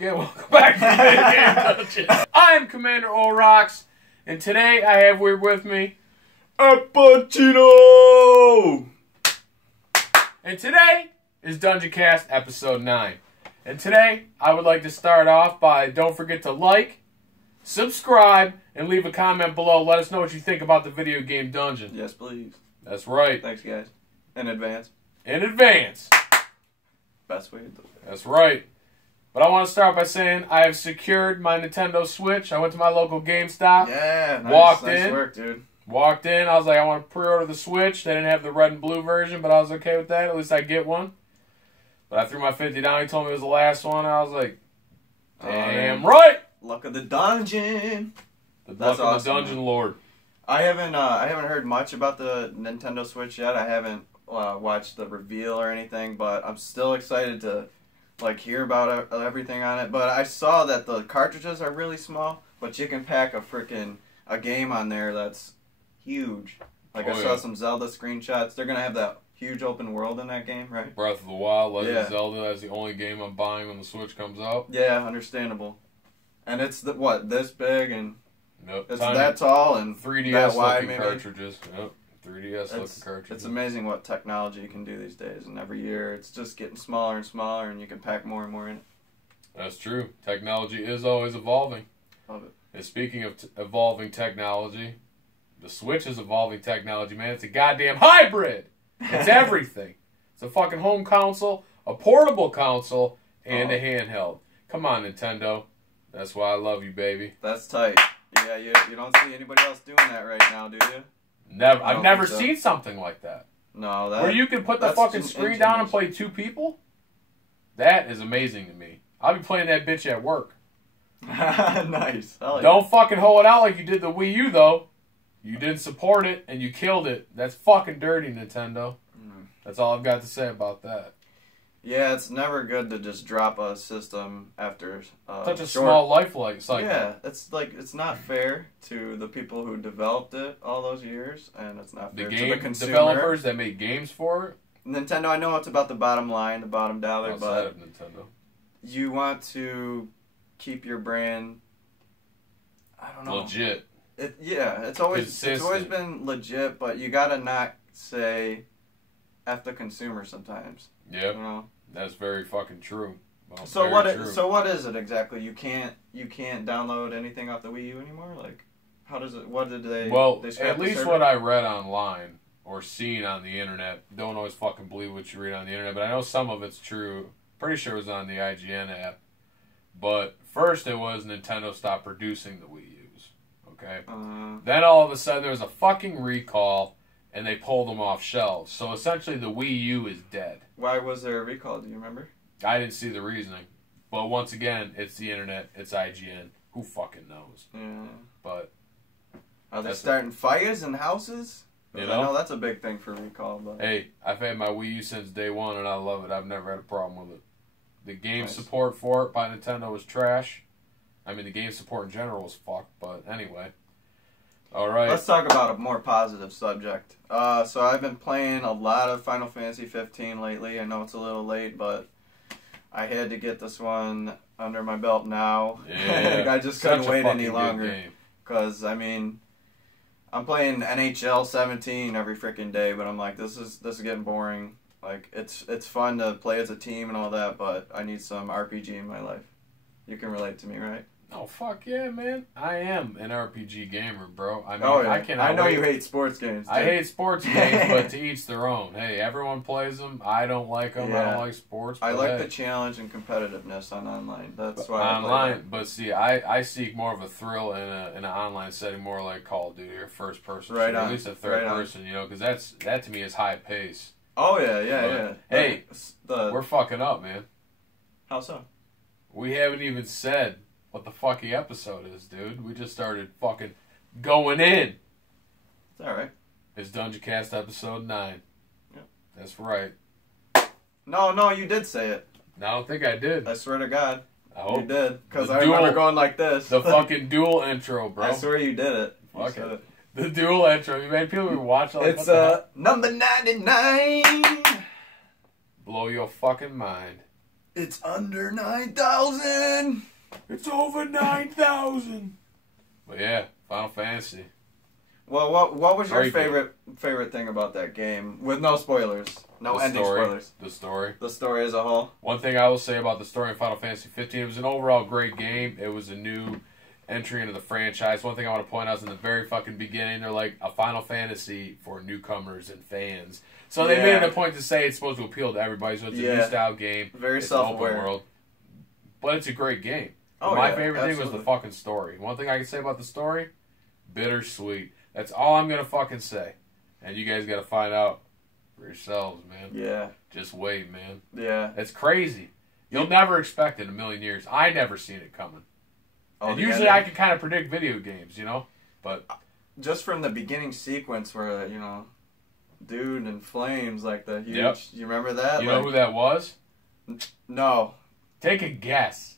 again, welcome back to the Game Dungeon. I am Commander Orox, and today I have with me Epicheeno! And today is Dungeon Cast Episode 9. And today, I would like to start off by, don't forget to like, subscribe, and leave a comment below. Let us know what you think about the video game Dungeon. Yes, please. That's right. Thanks, guys. In advance. In advance. Best way to do it. That's right. But I want to start by saying I have secured my Nintendo Switch. I went to my local GameStop. Yeah, nice nice work, dude. Walked in. I was like, I want to pre-order the Switch. They didn't have the red and blue version, but I was okay with that. At least I get one. But I threw my 50 down. He told me it was the last one. I was like, damn right. Luck of the dungeon. Luck of the Dungeon Lord. I haven't heard much about the Nintendo Switch yet. I haven't watched the reveal or anything, but I'm still excited to hear about everything on it. But I saw that the cartridges are really small, but you can pack a game on there that's huge. I saw some Zelda screenshots. They're gonna have that huge open world in that game, right? Breath of the Wild, Legend of Zelda. That's the only game I'm buying when the Switch comes out. Yeah, understandable. And it's this big and it's tiny, that tall and 3DS that wide, looking cartridges. Yep, 3DS looking cartridges. It's amazing what technology can do these days, and every year it's just getting smaller and smaller, and you can pack more and more in it. That's true. Technology is always evolving. Love it. And speaking of evolving technology, the Switch is evolving technology, man. It's a goddamn hybrid. It's everything. It's a fucking home console, a portable console, and a handheld. Come on, Nintendo. That's why I love you, baby. That's tight. Yeah, you don't see anybody else doing that right now, do you? Never. I've never seen something like that. No, where you can put the fucking screen down and play two people? That is amazing to me. I'll be playing that bitch at work. Nice. Don't fucking hold it out like you did the Wii U, though. You didn't support it, and you killed it. That's fucking dirty, Nintendo. That's all I've got to say about that. Yeah, it's never good to just drop a system after such a small life cycle. Yeah, it's not fair to the people who developed it all those years, and it's not fair to the consumer. Developers that make games for it. Nintendo, I know it's about the bottom line, the bottom dollar, outside of Nintendo, you want to keep your brand. I don't know. Legit. It's always been legit, but you gotta not say F the consumer sometimes. Yeah, you know? That's very fucking true. Well, so what is it exactly? You can't download anything off the Wii U anymore? Like, how does it? What did they? Well, at least what I read online or seen on the internet. Don't always fucking believe what you read on the internet, but I know some of it's true. Pretty sure it was on the IGN app. But first, it was Nintendo stopped producing the Wii U's. Okay. Then all of a sudden, there was a fucking recall. And they pulled them off shelves. So essentially the Wii U is dead. Why was there a recall? Do you remember? I didn't see the reasoning. But once again, it's the internet. It's IGN. Who fucking knows? Yeah. But are they starting fires in houses? You know? I know that's a big thing for recall. But hey, I've had my Wii U since day one, and I love it. I've never had a problem with it. The game support for it by Nintendo was trash. I mean, the game support in general was fucked. But anyway. All right. Let's talk about a more positive subject. So I've been playing a lot of Final Fantasy 15 lately. I know it's a little late, but I had to get this one under my belt now. Yeah. I just couldn't wait any longer. Because, I mean, I'm playing NHL 17 every freaking day, but I'm like, this is getting boring. Like, it's fun to play as a team and all that, but I need some RPG in my life. You can relate to me, right? Oh, fuck yeah, man. I am an RPG gamer, bro. I mean, I know you hate sports games, too. I hate sports games, but to each their own. Hey, everyone plays them. I don't like them. I don't like sports. I like the challenge and competitiveness on online. That's why online, I play but see, I seek more of a thrill in an online setting, more like Call of Duty or first person. Right on. At least a third person, you know, because that to me is high pace. Oh, yeah. Hey, we're fucking up, man. How so? We haven't even said what the fucking episode is, dude. We just started fucking going in. It's alright. It's Dungeon Cast Episode 9. Yep. That's right. No, you did say it. I don't think I did. I swear to God. I hope. You did. Because I remember going like this. The fucking dual intro, bro. I swear you did it. Fuck it. The dual intro. You made people watch like, it's number 99. Blow your fucking mind. It's under 9,000. It's over 9,000. But yeah, Final Fantasy. Well, what was your Very favorite thing about that game? With no spoilers, no The ending story. spoilers. The story. The story as a whole. One thing I will say about the story in Final Fantasy 15, it was an overall great game. It was a new entry into the franchise. One thing I want to point out is in the very fucking beginning, they're like a Final Fantasy for newcomers and fans. So they made it a point to say it's supposed to appeal to everybody. So it's a new style game. Very it's self-aware. an open world. But it's a great game. Oh, My yeah, favorite thing was the fucking story. One thing I can say about the story, bittersweet. That's all I'm going to fucking say. And you guys got to find out for yourselves, man. Yeah. Just wait, man. Yeah. It's crazy. You'll never expect it in a million years. I never seen it coming. Oh, and usually I can kind of predict video games, you know? But just from the beginning sequence where, you know, dude in flames, like the huge... Yep. You remember that? You know who that was? No. Take a guess.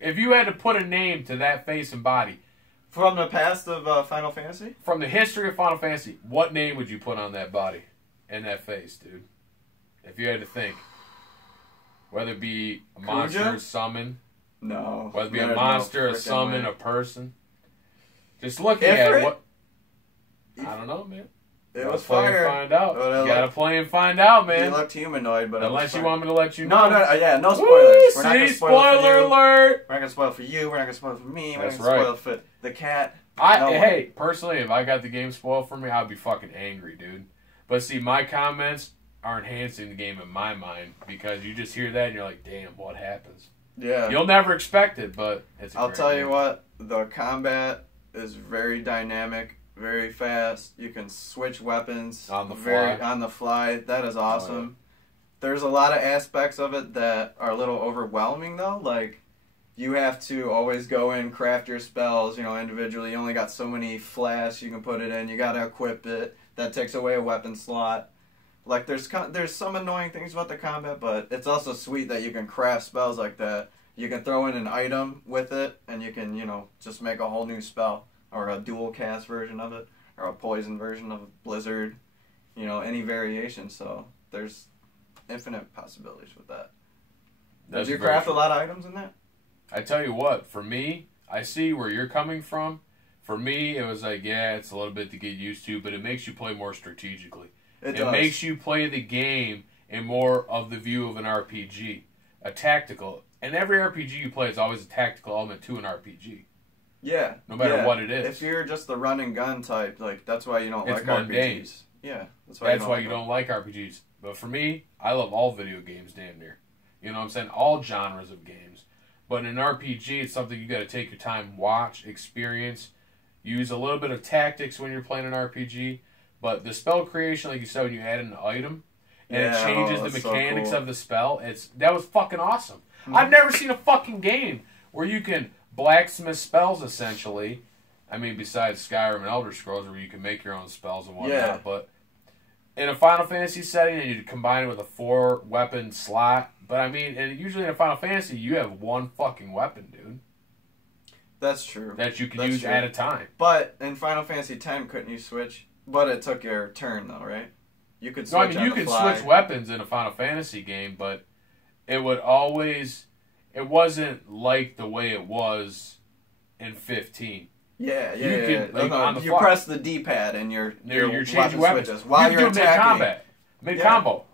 If you had to put a name to that face and body... From the past of Final Fantasy? From the history of Final Fantasy, what name would you put on that body and that face, dude? If you had to think. Whether it be a monster, a summon... No. Whether it be a monster, a summon, a person. Just looking at it, what... I don't know, man. It was fire. Find out. You gotta play and find out, man. He looked humanoid, but unless you want me to let you know. No, yeah, no spoilers. Woo, we're not gonna spoiler alert! We're not gonna spoil for you. We're not gonna spoil for me. We're That's not gonna right. spoil for the cat. Hey, personally, if I got the game spoiled for me, I'd be fucking angry, dude. But see, my comments are enhancing the game in my mind because you just hear that and you're like, damn, what happens? Yeah. You'll never expect it, but it's. I'll tell you what, the combat is very dynamic, very fast. You can switch weapons on the fly. That is awesome. Oh, yeah. There's a lot of aspects of it that are a little overwhelming though. Like you have to always go in, craft your spells, you know, individually. You only got so many flasks you can put it in. You got to equip it. That takes away a weapon slot. Like there's some annoying things about the combat, but it's also sweet that you can craft spells like that. You can throw in an item with it, and you can, you know, just make a whole new spell, or a dual cast version of it, or a poison version of Blizzard, you know, any variation. So there's infinite possibilities with that. Did you craft a lot of items in that? I tell you what, for me, I see where you're coming from. For me, it was like, yeah, it's a little bit to get used to, but it makes you play more strategically. It makes you play the game in more of the view of an RPG, a tactical. And every RPG you play is always a tactical element to an RPG. Yeah. No matter what it is. If you're just the run and gun type, like that's why you don't like mundane. RPGs. Yeah. That's why you don't like RPGs. But for me, I love all video games damn near. You know what I'm saying? All genres of games. But in an RPG, it's something you got to take your time, watch, experience, use a little bit of tactics when you're playing an RPG. But the spell creation, like you said, when you add an item and it changes the mechanics of the spell, that was fucking awesome. I've never seen a fucking game where you can blacksmith spells, essentially. I mean, besides Skyrim and Elder Scrolls, where you can make your own spells and whatnot. Yeah. But in a Final Fantasy setting, and you combine it with a 4-weapon slot. But I mean, and usually in a Final Fantasy, you have one fucking weapon, dude. That's true. That you can use at a time. But in Final Fantasy X, couldn't you switch? But it took your turn, though, right? You could switch. No, I mean, you can switch weapons in a Final Fantasy game, but it would always. It wasn't like the way it was in 15. Yeah. You press the D-pad and you're changing weapons switches while you're attacking. Mid-combo.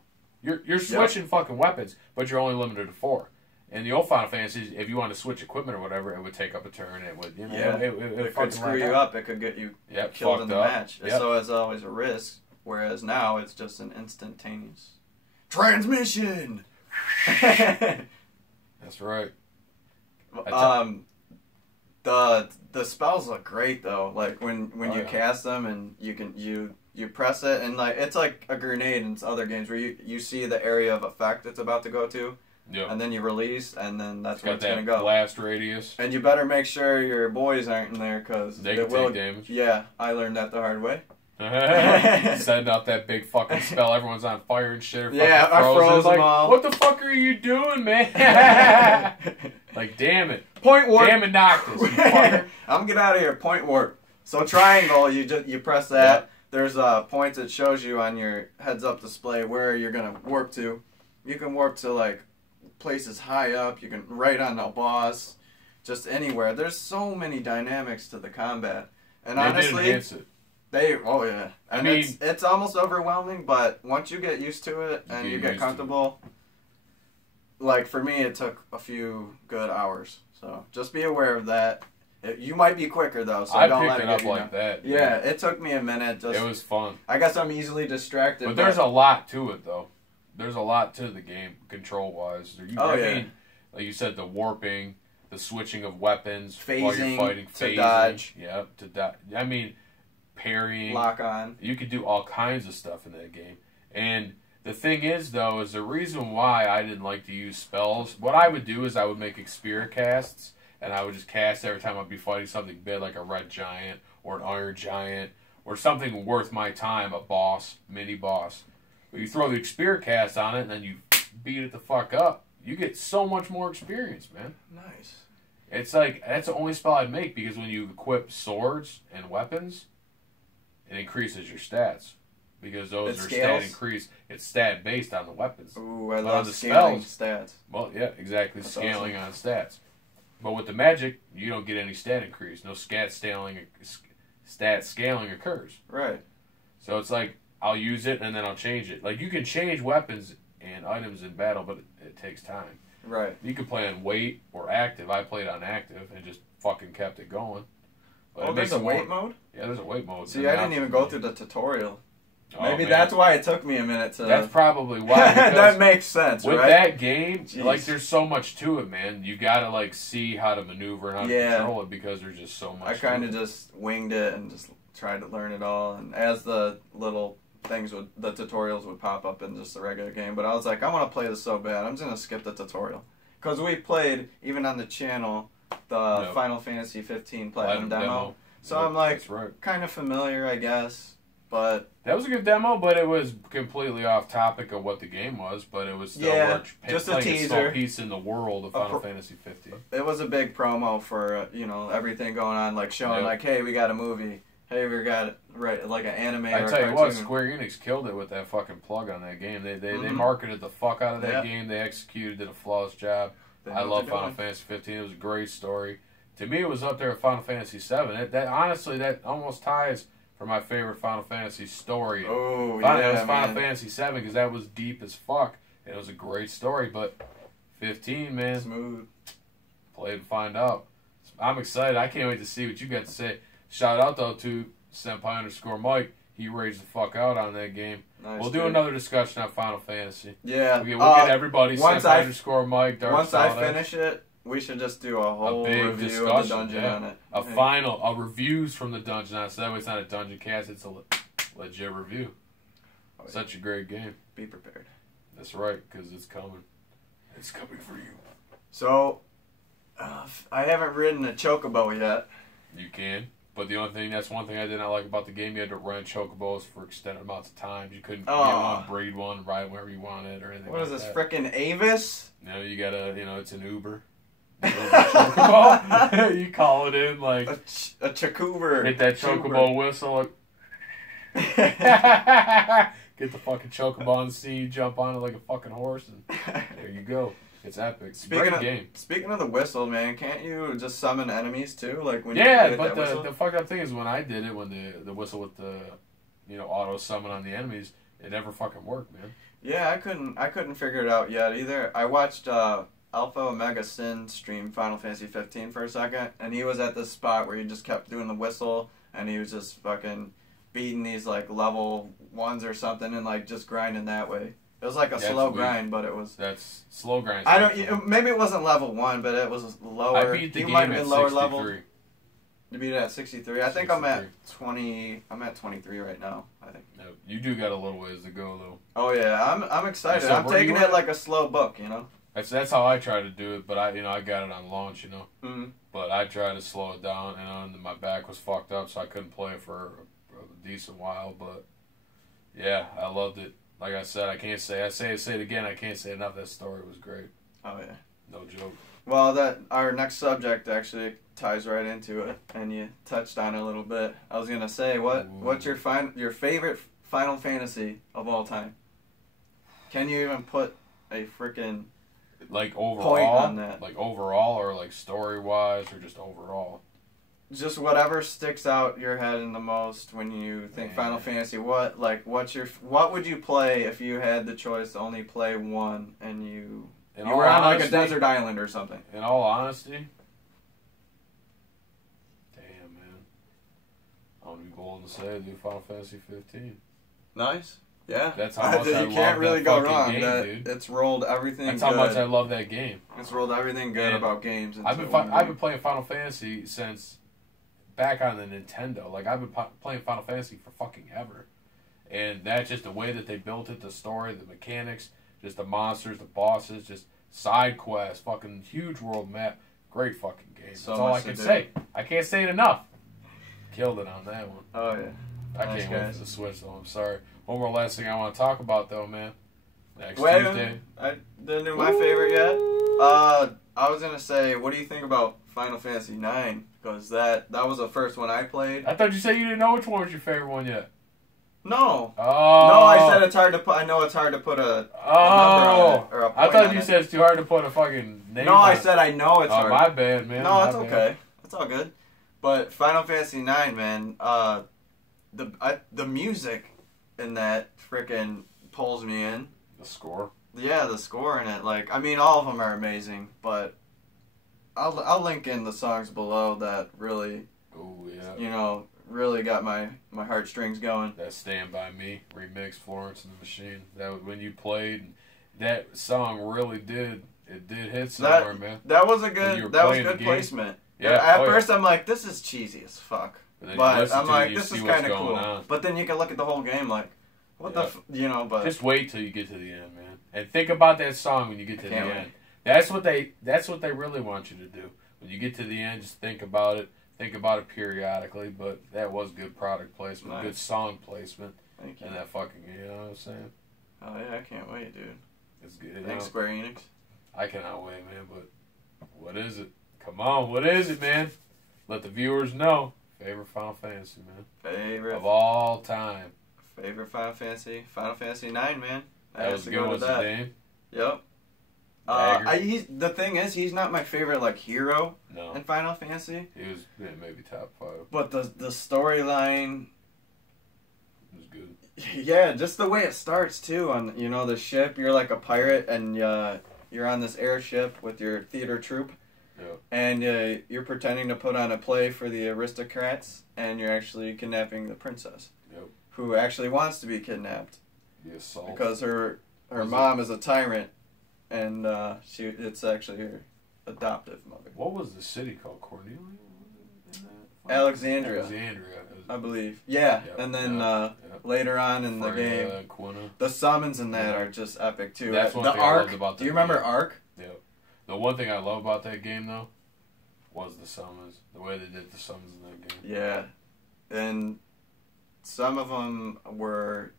You're switching fucking weapons, but you're only limited to 4. In the old Final Fantasies, if you wanted to switch equipment or whatever, it would take up a turn. It would, you know, it could screw you up. It could get you killed in the match. Yep. So it's always a risk. Whereas now it's just an instantaneous transmission. That's right. The spells look great though. Like when you cast them and you press it and like it's like a grenade in other games where you see the area of effect it's about to go to. Yep. And then you release, and then that's where it's going to go. Blast radius. And you better make sure your boys aren't in there, because they can take damage. Yeah, I learned that the hard way. Setting up that big fucking spell, everyone's on fire and shit. Yeah, I froze them all. What the fuck are you doing, man? Like, damn it. Point warp. Damn it, Noctis, you fucker. I'm get out of here. Point warp. So triangle, you press that. Yep. There's points that shows you on your heads-up display where you're going to warp to. You can warp to, like, places high up. You can right on a boss, just anywhere. There's so many dynamics to the combat, and honestly, did enhance it. Oh yeah, and I mean, it's almost overwhelming. But once you get used to it and you get comfortable, like for me, it took a few good hours. So just be aware of that. You might be quicker though, so don't let it up get you like that. Yeah, it took me a minute. It was fun. I guess I'm easily distracted. But there's a lot to it though. There's a lot to the game, control wise. I mean, like you said, the warping, the switching of weapons phasing, while you're fighting, to dodge. Yeah, to dodge. I mean, parrying, lock on. You could do all kinds of stuff in that game. And the thing is, though, is the reason why I didn't like to use spells. What I would do is I would make Xperia casts. And I would just cast every time I'd be fighting something big like a red giant or an iron giant or something worth my time, a boss, mini boss. But you throw the Xperia cast on it and then you beat it the fuck up. You get so much more experience, man. Nice. It's like, that's the only spell I'd make because when you equip swords and weapons, it increases your stats. Because those are stat increase. It's stat based on the weapons. Ooh, I love the scaling stats. Well, yeah, exactly. That's scaling awesome. on stats. But with the magic, you don't get any stat increase. No stat scaling occurs. Right. So it's like, I'll use it and then I'll change it. Like, you can change weapons and items in battle, but it takes time. Right. You can play on wait or active. I played on active and just fucking kept it going. But there's a wait mode? Yeah, there's a wait mode. See, I didn't even go through the tutorial. Oh, Maybe that's why it took me a minute to... That's probably why. That makes sense, with right? that game, Jeez. like, there's so much to it, man. You gotta, like, see how to maneuver and how to control it because there's just so much. I kind of just winged it and just tried to learn it all. And as the little things the tutorials would pop up in just the regular game. But I was like, I want to play this so bad. I'm just going to skip the tutorial. Because we played, even on the channel, the Final Fantasy 15 Platinum demo. So I'm like, kind of familiar, I guess. But that was a good demo, but it was completely off topic of what the game was. But it was still just a teaser piece in the world of Final Fantasy 15. It was a big promo for everything going on, like showing like, hey, we got a movie. Hey, we got like an anime. I or tell a you what, Square Enix killed it with that fucking plug on that game. They marketed the fuck out of that game. They executed, did a flawless job. I love Final Fantasy 15. It was a great story. To me, it was up there with Final Fantasy 7. Honestly, that almost ties for my favorite Final Fantasy story. Oh, it was Final Fantasy 7 because that was deep as fuck. And it was a great story, but 15, man. Smooth. Play and find out. I'm excited. I can't wait to see what you got to say. Shout out, though, to Senpai_Mike. He raged the fuck out on that game. Nice, we'll do another discussion on Final Fantasy. Yeah. We'll get everybody. Senpai_Mike, Dark Once I finish it, we should just do a whole review of the dungeon on it. A reviews from the dungeon on it. So that way it's not a dungeon cast, it's a legit review. Such a great game. Be prepared. That's right, because it's coming. It's coming for you. So, I haven't ridden a chocobo yet. You can. But that's one thing I did not like about the game. You had to rent chocobos for extended amounts of time. You couldn't get one, breed one, ride wherever you wanted or anything. What is this, frickin' Avis? No, you gotta, it's an Uber. Chocobo. You call it in like a chocobo. Hit that chocobo whistle. Get the fucking chocobo on the scene, jump on it like a fucking horse, and there you go. It's epic. Great game. Speaking of the whistle, man, can't you just summon enemies too? Like when but the fucked up thing is when I did it, when the whistle with the auto summon on the enemies, it never fucking worked, man. Yeah, I couldn't figure it out yet either. I watched Alpha Omega Sin stream Final Fantasy 15 for a second, and he was at this spot where he just kept doing the whistle, and he was just fucking beating these like level 1s or something, and like just grinding that way. It was like a slow grind, but it was... That's slow grind. Maybe it wasn't level 1, but it was lower. I beat the game at 63. Level. You beat it at 63? I think 63. I'm at 20... I'm at 23 right now, I think. No, you do got a little ways to go, though. Oh, yeah. I'm excited. I'm taking it like a slow book, That's how I try to do it, but I got it on launch, Mm-hmm. But I tried to slow it down, and my back was fucked up, so I couldn't play it for a decent while, but... Yeah, I loved it. Like I said, I say it again, I can't say enough, that story was great. Oh, yeah. No joke. Well, our next subject actually ties right into it, and you touched on it a little bit. I was going to say, what's your favorite Final Fantasy of all time? Can you even put a freaking Like overall, point on that. Like overall, or like story wise, or just overall. Just whatever sticks out your head in the most when you think Final Fantasy. What would you play if you had the choice to only play one and you were on like a desert island or something? In all honesty, damn man, I would be bold to say do Final Fantasy 15. Nice. Yeah, that's how much I you can't really go wrong. Game, dude. It's rolled everything. That's good. how much I love that game. It's rolled everything good about games. I've been playing Final Fantasy since back on the Nintendo. Like I've been playing Final Fantasy for fucking ever, and that's just the way that they built it, the story, the mechanics, just the monsters, the bosses, just side quests, fucking huge world map, great fucking game. That's all I can say. I can't say it enough. Killed it on that one. Oh yeah. I can't wait for the Switch though. I'm sorry. One more last thing I want to talk about though, man. Next Tuesday. I didn't do my favorite yet. I was gonna say, what do you think about Final Fantasy 9? Because that was the first one I played. I thought you said you didn't know which one was your favorite one yet. No. Oh. No, I said it's hard to put. I know it's hard to put a number on it, or a point I thought on you it. said it's too hard to put a fucking name. No, I said I know it's hard. My bad, man. No, it's okay. It's all good. But Final Fantasy 9, man, the music in that freaking pulls me in. The score. Yeah, the score in it. Like, I mean, all of them are amazing, but I'll link in the songs below that really, really got my heartstrings going. That "Stand By Me" remix, Florence and the Machine. That when you played, that song really did hit somewhere, man. That was good placement. Yeah. At first, I'm like, this is cheesy as fuck. But I'm like, this is kind of cool. On. But then you can look at the whole game like, what but just wait till you get to the end, man, and think about that song when you get to the end. That's what they really want you to do. When you get to the end, just think about it. Think about it periodically. But that was good product placement, good song placement. Thank you. And that fucking, you know what I'm saying? Oh yeah, I can't wait, dude. It's good. Thanks, Square Enix. I cannot wait, man. But what is it? Come on, what is it, man? Let the viewers know. Favorite Final Fantasy, man. Favorite of all time. Favorite Final Fantasy. Final Fantasy 9, man. That was a good one, Dane. Yep. The thing is, he's not my favorite hero in Final Fantasy. He was maybe top 5. But the storyline was good. Yeah, just the way it starts too. On the ship, you're like a pirate, and you're on this airship with your theater troupe. Yep. And you're pretending to put on a play for the aristocrats, and you're actually kidnapping the princess, who actually wants to be kidnapped. The assault. Because her mom is a tyrant, and it's actually her adoptive mother. What was the city called? Cornelia? Alexandria, I believe. Yeah, and then later on in the game, the summons in that are just epic too. That's one thing Arc. I loved about that. Do you remember Arc? Yeah. The one thing I love about that game, though, was the summons. The way they did the summons in that game. Yeah. And some of them were...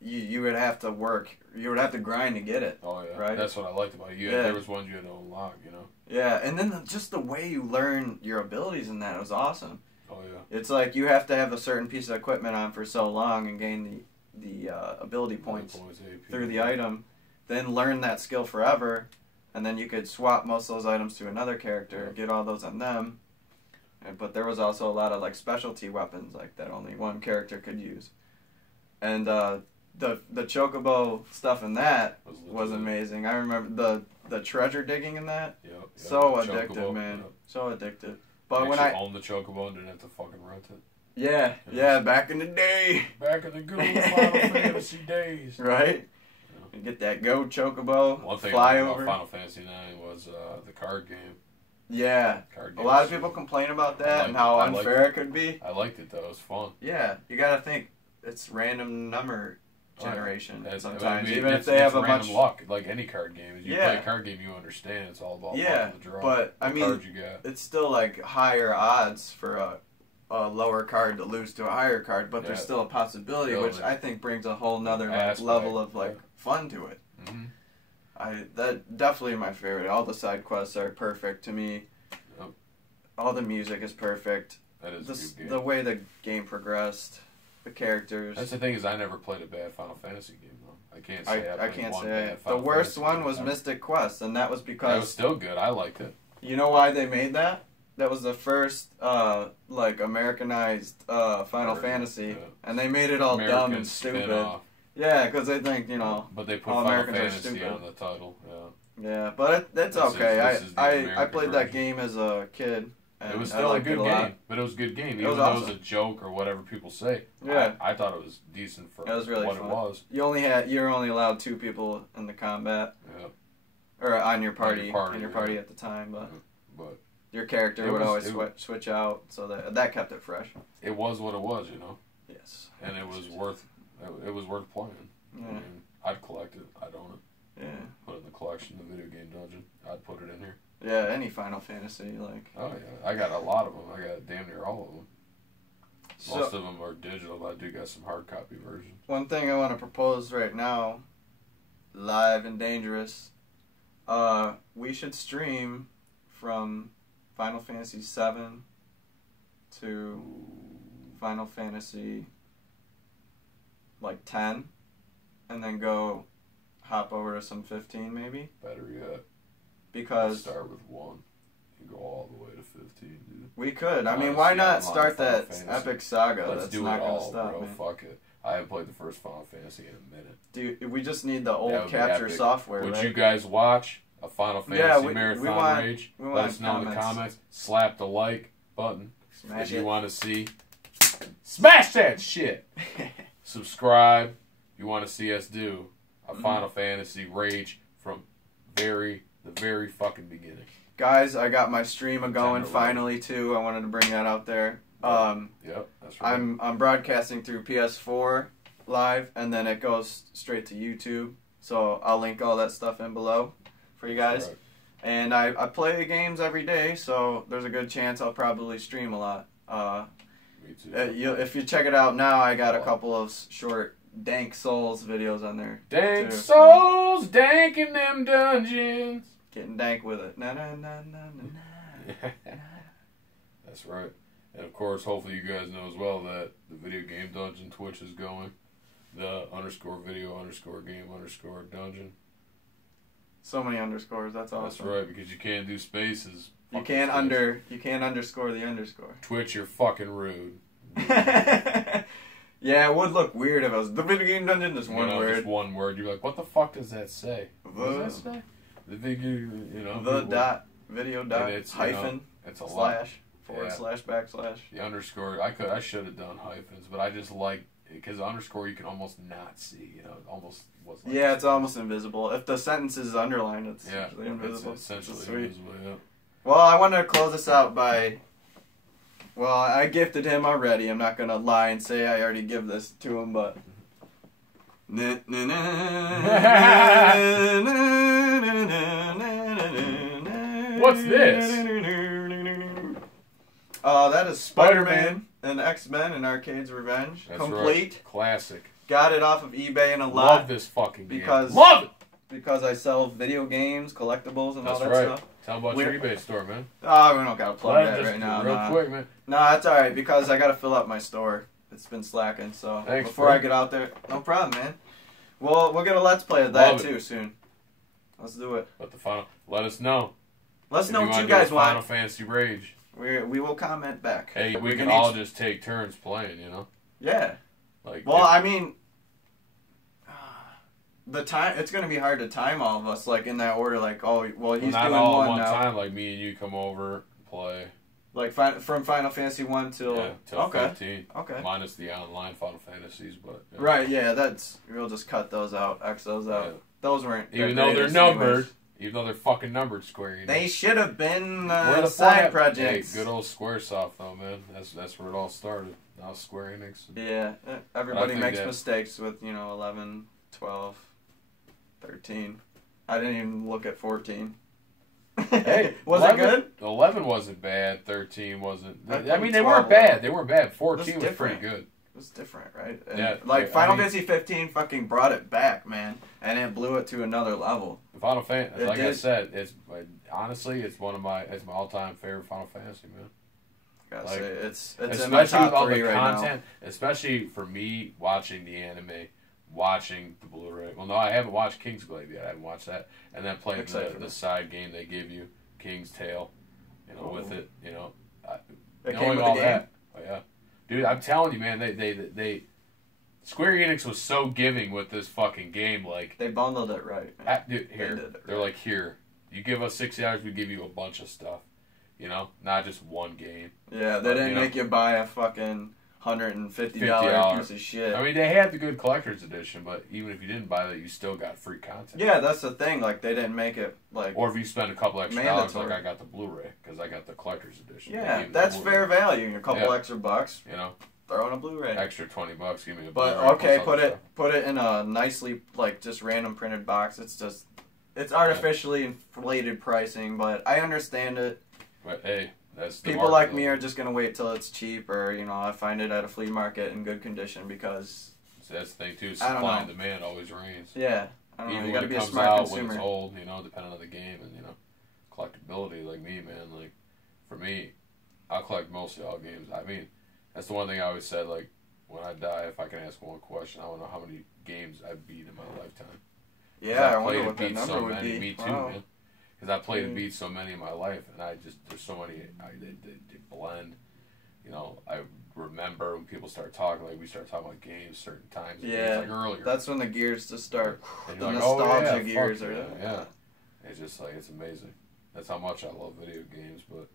You would have to work. You would have to grind to get it. Oh, yeah. Right? That's what I liked about it. There was ones you had to unlock, Yeah, and then just the way you learn your abilities in that was awesome. Oh, yeah. It's like you have to have a certain piece of equipment on for so long and gain the ability points through the item. Then learn that skill forever. And then you could swap most of those items to another character, get all those on them. But there was also a lot of specialty weapons that only one character could use. And the chocobo stuff in that was amazing. I remember the treasure digging in that. Yep, so addictive, man. Yep. So addictive. But when I owned the chocobo and didn't have to fucking rent it. Yeah, back in the day. Back in the good old Final Fantasy days. Right? You get that go chocobo. One thing fly I over. about Final Fantasy 9 was the card game. Yeah. A lot of people complain about that and how unfair it could be. I liked it though. It was fun. Yeah. You gotta think it's random number generation sometimes. Even if they have a bunch luck, like any card game. If you play a card game, you understand it's all about luck of the draw. But I mean, cards you got. It's still higher odds for a lower card to lose to a higher card, but there's still a possibility, which I think brings a whole nother level of fun to it. Mm-hmm. That definitely my favorite. All the side quests are perfect to me. Yep. All the music is perfect. That is a good game. The way the game progressed, the characters. That's the thing is I never played a bad Final Fantasy game though. I can't say I can't one say bad the Final worst Fantasy one game was ever. Mystic Quest, and that was because That was still good. I liked it. you know why they made that? That was the first like Americanized Final Fantasy, and they made it all American dumb and stupid. spin-off. Yeah, because they think, you know. But they put all Final Americans are Fantasy stupid. on the title. Yeah. Yeah, but that's This is- okay. this is the I American played that version. game as a kid. And It was I still a liked it good lot. game, but it was a good game. It Even was though it was awesome. a joke or whatever people say. Yeah. I thought it was decent for It was really what fun. it was. You're only allowed 2 people in the combat, Yeah. or on your party, yeah. at the time, but But your character It would was- always it- switch out, so that kept it fresh. it was what it was, you know. Yes. And it was worth playing. Yeah. I mean, I'd collect it. I'd own it. Yeah. Put it in the collection, the video game dungeon. I'd put it in here. Yeah. Any Final Fantasy, like. Oh yeah, I got a lot of them. I got damn near all of them. Most of them are digital, but I do got some hard copy versions. One thing I want to propose right now, live and dangerous. We should stream from Final Fantasy 7 to Final Fantasy like 10, and then go hop over to some 15 maybe. Better yet, Because start with 1 and go all the way to 15, dude. we could. I mean, Honestly, why not online start Final that Fantasy. epic saga? Let's That's do not it gonna all, stop, bro. man. Fuck it. I haven't played the first Final Fantasy in a minute. Dude, we just need the That old would be capture epic. software, Would right? you guys watch a Final Fantasy Yeah, we Marathon want- Rage? we Let want us know in the comments. comments. Slap the like button Smash if you it. want to see. Smash that shit! Subscribe. You want to see us do a Final Fantasy Rage from the very fucking beginning. Guys, I got my stream going Nintendo finally too. I wanted to bring that out there. Yep, that's right. I'm broadcasting through PS4 live, and then it goes straight to YouTube. So I'll link all that stuff in below for you guys. Right. And I play games every day, so there's a good chance I'll probably stream a lot. Me too. If you check it out now, I got a couple of short Dank Souls videos on there. Dank too. souls, dank in them dungeons. Getting dank with it. Na na na na na na. That's right. And of course, hopefully you guys know as well that the video game dungeon Twitch is going. The _video_game_dungeon. So many underscores. That's awesome. That's right, because you can't do spaces. You Fucking can't Twitch. you can't underscore the underscore. Twitch, you're fucking rude. Yeah, it would look weird if it was the video game dungeon. Just one Just word. one word. You're like, what the fuck does that say? What does that say? The video, The dot video dot And it's, hyphen it's a lot. slash forward Yeah. slash backslash. The underscore, I should have done hyphens, but I just like, because underscore you can almost not see, it almost was like. Yeah, it's almost invisible. If the sentence is underlined, it's Yeah, usually invisible. it's essentially Which is sweet. invisible, yeah. Well, I wanted to close this out by. Well, I gifted him already. I'm not gonna lie and say I already give this to him, but. What's this? That is Spider-Man and X-Men and Arcade's Revenge. That's Complete. right. Classic. Got it off of eBay and a Love lot this fucking game. because- Love it! because I sell video games, collectibles, and all That's that right. stuff. Tell them about your eBay store, man. Oh, we don't gotta plug that Just right now. real Nah. quick, man. No, that's all right because I gotta fill up my store. It's been slacking, so Thanks, before bro. I get out there, no problem, man. We'll get a let's play of that Love it. too soon. Let's do it. But let us know. Let's If know what wanna you do a guys Final want. Fantasy Rage. We will comment back. Hey, we can each- all just take turns playing, Yeah. Like, Well, I mean, the time it's gonna be hard to time all of us like in that order. Like, oh, well, he's not doing all at one one now. time. Like me and you come over, play. Like from Final Fantasy 1 till Yeah, till okay, 15. okay. Minus the online Final Fantasies, but yeah. Right, yeah, we'll just cut those out, X those out. Yeah. Those weren't Even the though they're greatest numbered, anyways. even though they're fucking numbered, Square Enix. They should have been Where the side fuck- projects. Hey, good old SquareSoft though, man. That's where it all started. Now Square Enix. Yeah, everybody think makes that- mistakes with 11, 12, 13. I didn't even look at 14. Hey, was 11, it good? 11 wasn't bad. 13 wasn't. I I think mean, they 12 weren't bad. They weren't bad. 14 was different. pretty good. It was different, right? And Yeah, like I Final mean- Fantasy 15 fucking brought it back, man, and it blew it to another level. Final Fantasy, It like I did. said, it's honestly it's my all-time favorite Final Fantasy, man. Gotta Like, say, it's in my especially with top all the 3 right content, especially for me watching the anime, watching the Blu-ray. Well, no, I haven't watched Kingsglaive yet. I haven't watched that, and then playing the side game they give you, King's Tale, with it, It came knowing with all the game? that. Oh yeah, dude, I'm telling you, man, they Square Enix was so giving with this fucking game, like They bundled it right. Man. dude, they're like, here, you give us 60 hours, we give you a bunch of stuff, not just one game. Yeah, they didn't make you buy a fucking $150 piece of shit. I mean, they had the good collector's edition, but even if you didn't buy that, you still got free content. Yeah, that's the thing. Like, they didn't make it like. Or if you spend a couple extra dollars, like I got the Blu-ray because I got the collector's edition. Yeah, that's fair value. A couple extra bucks. Throw in a Blu-ray. Extra $20, give me a Blu-ray. But okay, put it in a nicely just random printed box. It's artificially inflated pricing, but I understand it. But hey, that's the people like me are just gonna wait till it's cheap, or I find it at a flea market in good condition because. So that's the thing too. Supply and demand always reigns. Yeah, I don't know. Even You gotta when be it a comes smart out, consumer. when it's old, depending on the game and collectability. Like me, man. Like for me, I'll collect mostly all games. I mean, that's the one thing I always said. Like when I die, if I can ask one question, I want to know how many games I've beat in my lifetime. Yeah, I wonder what that number would be. Me too, man. Because I played and beat so many in my life, and there's so many. They blend. I remember when people start talking, like we start talking about games certain times. Yeah, like earlier. That's when the gears just start. And The like, nostalgia gears are. Yeah. It's just like it's amazing. That's how much I love video games. But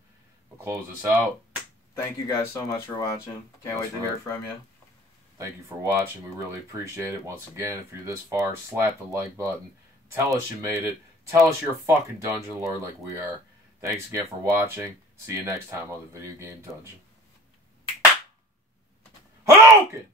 we'll close this out. Thank you guys so much for watching. Can't wait to hear from you. Thank you for watching. We really appreciate it. Once again, if you're this far, slap the like button. Tell us you made it. Tell us you're a fucking dungeon lord like we are. Thanks again for watching. See you next time on the Video Game Dungeon. Hadouken!